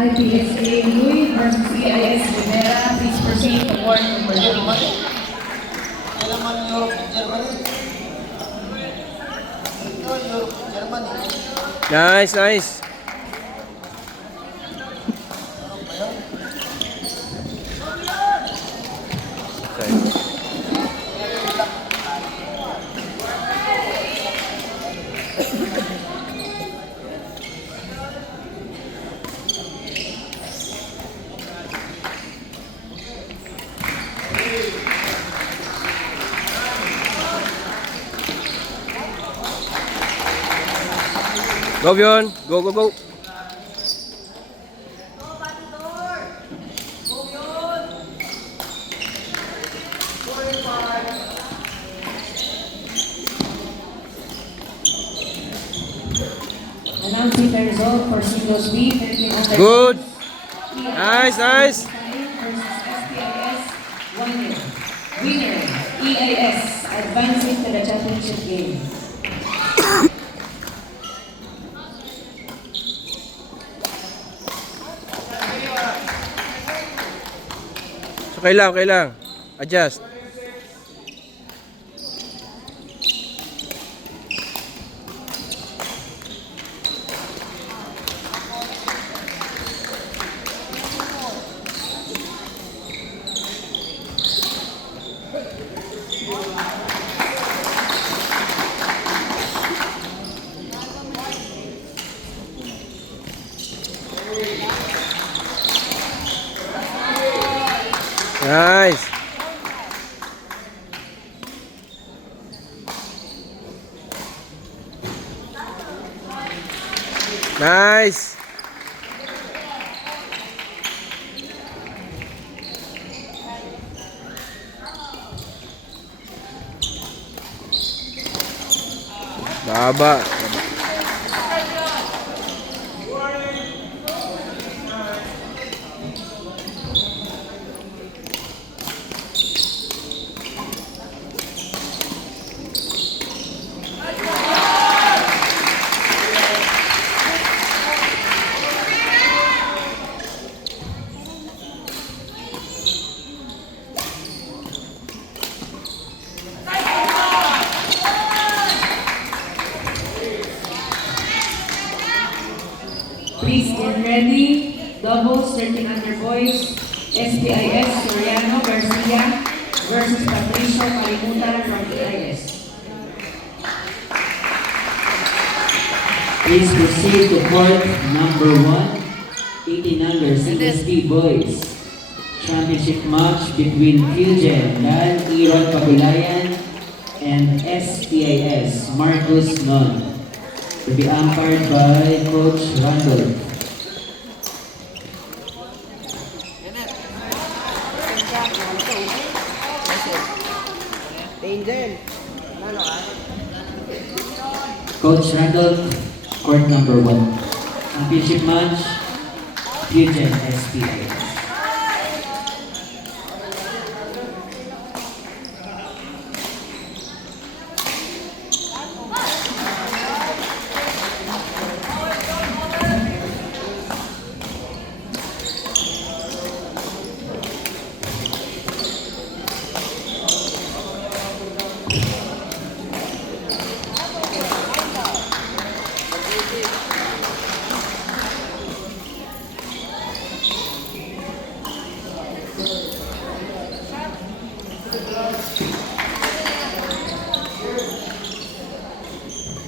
IPSA Louis versus EIS Rivera. Please proceed to court number 3. Nice, nice. Okay. Go, Bjorn. Go, go, go. Announcing the result for singles B. Good. Nice, nice. Versus SPIS 1-0. Winner, EIS, advancing to the championship game. Okay lang, okay lang. Adjust. Nice. Nice. Baba. Please get ready. Doubles 13 under boys. SPIS Soriano Garcia versus Patricio Palimutan from EIS. Please proceed to court number 1, 18 under singles B boys. Championship match between Fugen Lal Iron Pabulayan and SPIS Marcus Non. To be umpired by Coach Randolph. Coach Randolph, court number 1. Championship match, Fugen SPIS.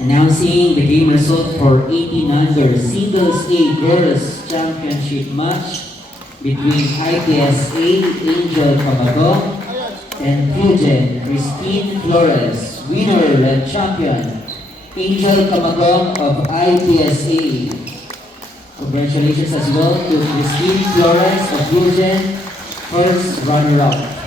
Announcing the game result for 18 under singles A girls championship match between IPSA Angel Camagong and Fugen Christine Flores. Winner and champion, Angel Camagong of IPSA. Congratulations as well to Christine Flores of Fugen, first runner-up.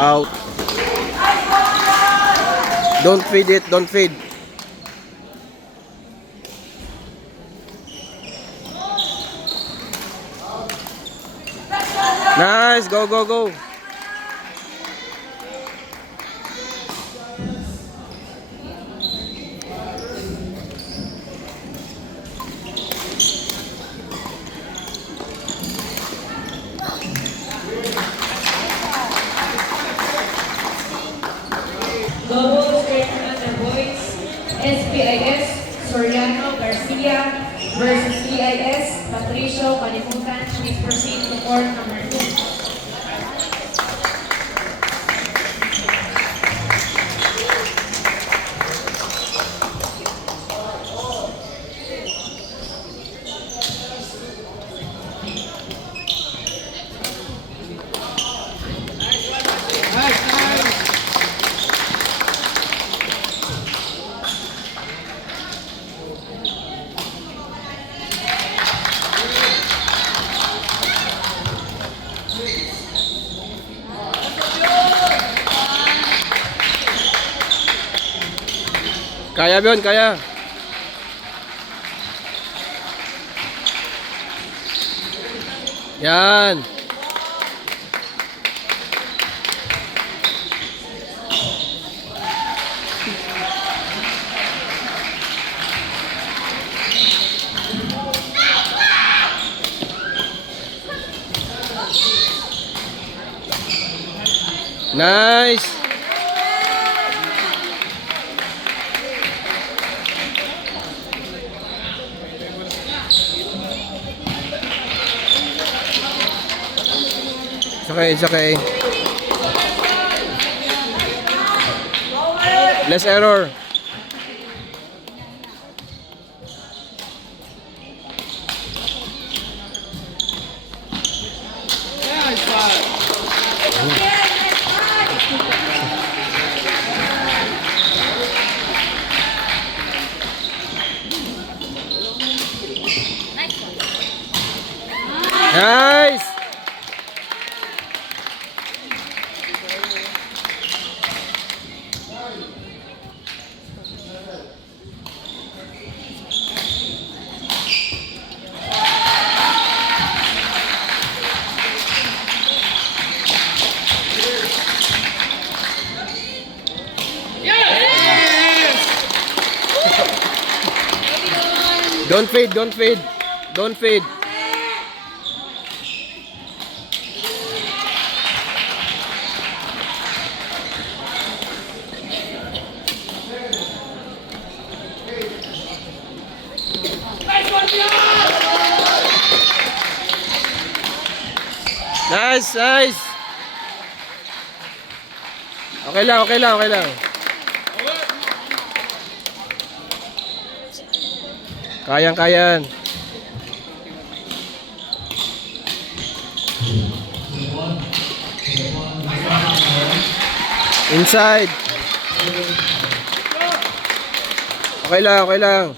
Out. Don't feed it, don't feed. Nice, go, go, go. Global Straight Under Boys, SPIS, Soriano Garcia versus CIS, Patricio Kalimutan. Please proceed to court number 2. Kaya Bion, kaya. Yan. Nice. It's okay. Less error. Nice. Don't feed, don't feed, don't feed. Nice, nice. Okay lang, okay lang, okay lang. Kayang-kayan. Inside. Okay lang, okay lang.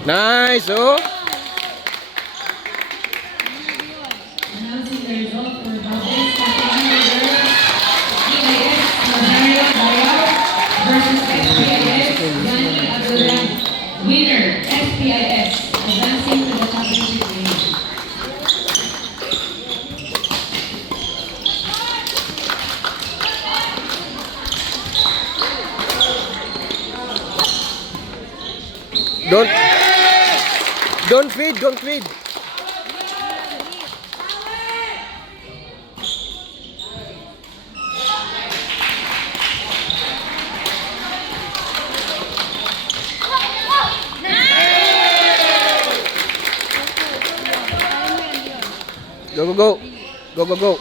Nice, oh. Announcing the result for Bubbles, CIS, Rosario Bayao versus SPIS, Johnny Aguilan. Winner, SPIS, advancing to the championship game. Don't feed, don't feed. Go, go, go. Go, go, go.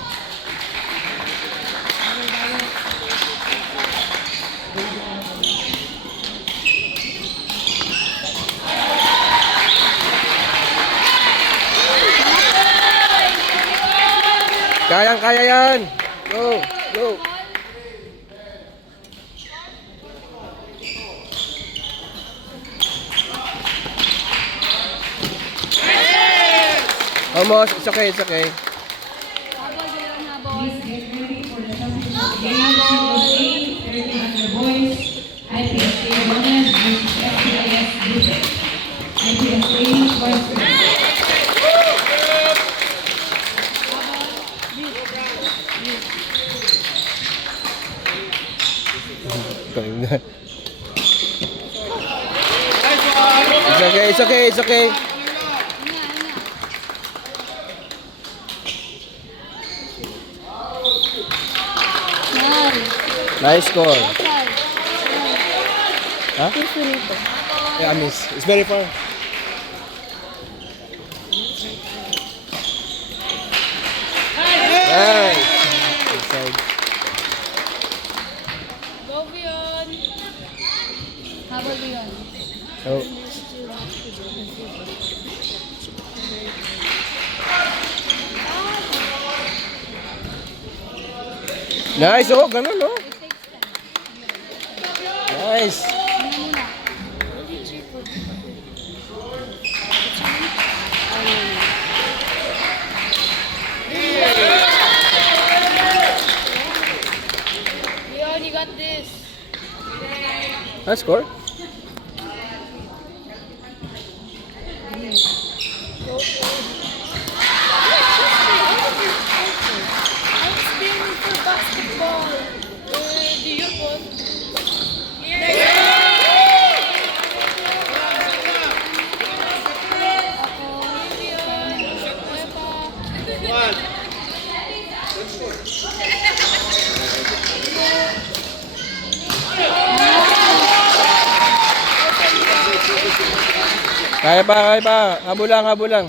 Kayang-kaya yan. Go, go. Almost. It's okay, it's okay. Please get ready for the championship game. Singles A, 30 under boys. IPSA Women's versus FPIS Group. IPSA boys first. It's okay, it's okay, it's okay. Nice score. Huh? Yeah, I mean, it's very far. Nice. Inside. Go beyond. Habol beyond. Oh. Nice, oh, ganun, oh. Nice. Leon, you got this. Nice score. I'm spinning for basketball. Do you want? Kaya pa, kaya pa. Habol lang, habol lang.